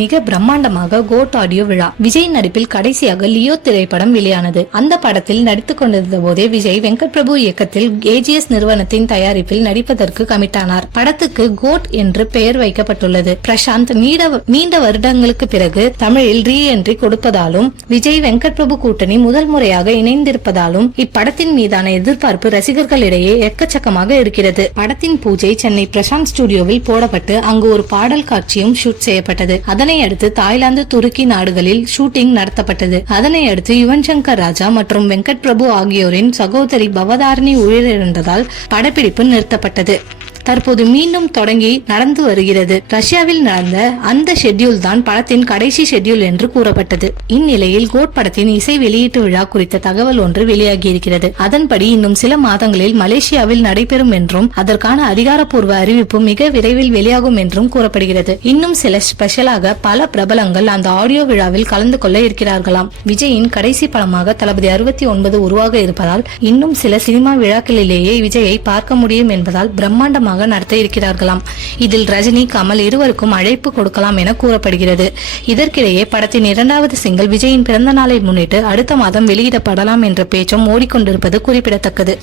மிக பிரம்மாண்டமாக code audio விழா. விஜய் நடிப்பில் கடைசியாக லியோ திரைப்படம் வெளியானது. அந்த படத்தில் நடித்துக் கொண்டிருந்த போதே விஜய் வெங்கட் பிரபு இயக்கத்தில் ஏஜிஎஸ் நிறுவனத்தின் தயாரிப்பில் நடிப்பதற்கு கமிட் ஆனார். படத்துக்கு கோட் என்று பெயர் வைக்கப்பட்டுள்ளது. பிரசாந்த் நீண்ட வருடங்களுக்கு பிறகு தமிழில் ரீ என்ட்ரி கொடுப்பதாலும் விஜய் வெங்கட் பிரபு கூட்டணி முதல் முறையாக இணைந்திருப்பதாலும் இப்படத்தின் மீதான எதிர்பார்ப்பு ரசிகர்களிடையே எக்கச்சக்கமாக இருக்கிறது. படத்தின் பூஜை சென்னை பிரசாந்த் ஸ்டுடியோவில் போடப்பட்டு அங்கு ஒரு பாடல் காட்சியும் ஷூட் செய்யப்பட்டது. அதனை அடுத்து தாய்லாந்து, துருக்கி நாடுகளில் ஷூட்டிங் நடத்தப்பட்டது. அதனை அடுத்து யுவன் சங்கர் ராஜா மற்றும் வெங்கட் பிரபு ஆகியோரின் சகோதரி பவதாரணி உயிரிழந்ததால் படப்பிடிப்பு நிறுத்தப்பட்டது. தற்போது மீண்டும் தொடங்கி நடந்து வருகிறது. ரஷ்யாவில் நடந்த அந்த ஷெட்யூல் தான் படத்தின் கடைசி ஷெட்யூல் என்று கூறப்பட்டது. இந்நிலையில் கோட் படத்தின் இசை வெளியீட்டு விழா குறித்த தகவல் ஒன்று வெளியாகியிருக்கிறது. அதன்படி இன்னும் சில மாதங்களில் மலேசியாவில் நடைபெறும் என்றும் அதற்கான அதிகாரப்பூர்வ அறிவிப்பு மிக விரைவில் வெளியாகும் என்றும் கூறப்படுகிறது. இன்னும் சில ஸ்பெஷலாக பல பிரபலங்கள் அந்த ஆடியோ விழாவில் கலந்து கொள்ள இருக்கிறார்களாம். விஜயின் கடைசி படமாக தளபதி 69 உருவாக இருப்பதால் இன்னும் சில சினிமா விழாக்களிலேயே விஜயை பார்க்க முடியும் என்பதால் பிரம்மாண்டமாக நடத்த இருக்கிறார்களாம். இதில் ரஜினி, கமல் இருவருக்கும் அழைப்பு கொடுக்கலாம் என கூறப்படுகிறது. இதற்கிடையே படத்தின் 2வது சிங்கிள் விஜயின் பிறந்த நாளை முன்னிட்டு அடுத்த மாதம் வெளியிடப்படலாம் என்ற பேச்சும் ஓடிக்கொண்டிருப்பது குறிப்பிடத்தக்கது.